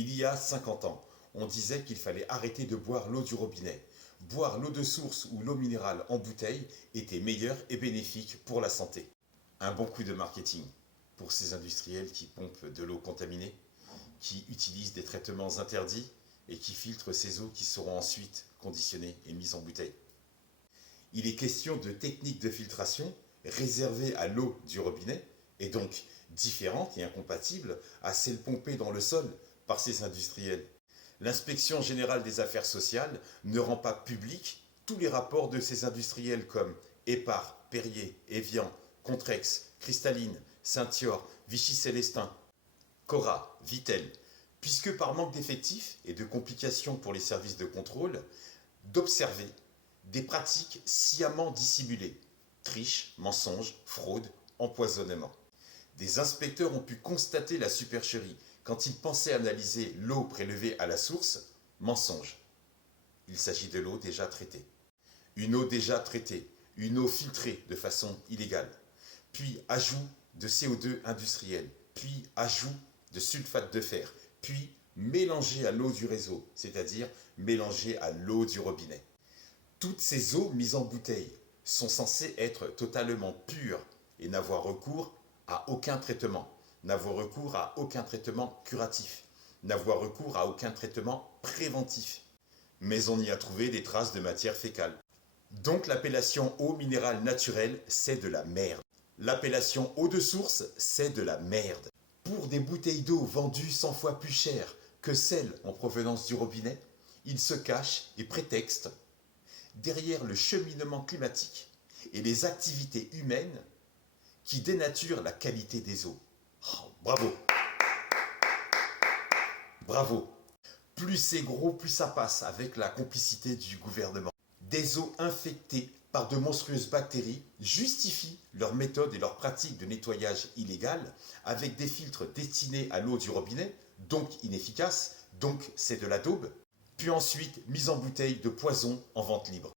Il y a 50 ans, on disait qu'il fallait arrêter de boire l'eau du robinet. Boire l'eau de source ou l'eau minérale en bouteille était meilleur et bénéfique pour la santé. Un bon coup de marketing pour ces industriels qui pompent de l'eau contaminée, qui utilisent des traitements interdits et qui filtrent ces eaux qui seront ensuite conditionnées et mises en bouteille. Il est question de techniques de filtration réservées à l'eau du robinet et donc différentes et incompatibles à celles pompées dans le sol par ces industriels. L'Inspection générale des affaires sociales ne rend pas public tous les rapports de ces industriels comme Épar, Perrier, Evian, Contrex, Cristalline, Saint-Thior, Vichy-Célestin, Cora, Vittel, puisque par manque d'effectifs et de complications pour les services de contrôle, d'observer des pratiques sciemment dissimulées, triche, mensonges, fraude, empoisonnement. Des inspecteurs ont pu constater la supercherie quand ils pensaient analyser l'eau prélevée à la source. Mensonge. Il s'agit de l'eau déjà traitée. Une eau déjà traitée, une eau filtrée de façon illégale, puis ajout de CO2 industriel, puis ajout de sulfate de fer, puis mélangée à l'eau du réseau, c'est-à-dire mélangée à l'eau du robinet. Toutes ces eaux mises en bouteille sont censées être totalement pures et n'avoir recours à aucun traitement, n'avoir recours à aucun traitement curatif, n'avoir recours à aucun traitement préventif. Mais on y a trouvé des traces de matière fécale. Donc l'appellation eau minérale naturelle, c'est de la merde. L'appellation eau de source, c'est de la merde. Pour des bouteilles d'eau vendues 100 fois plus chères que celles en provenance du robinet, ils se cachent et prétextent derrière le cheminement climatique et les activités humaines qui dénaturent la qualité des eaux. Oh, bravo! Bravo! Plus c'est gros, plus ça passe avec la complicité du gouvernement. Des eaux infectées par de monstrueuses bactéries justifient leurs méthodes et leurs pratiques de nettoyage illégales avec des filtres destinés à l'eau du robinet, donc inefficaces, donc c'est de la daube, puis ensuite mise en bouteille de poison en vente libre.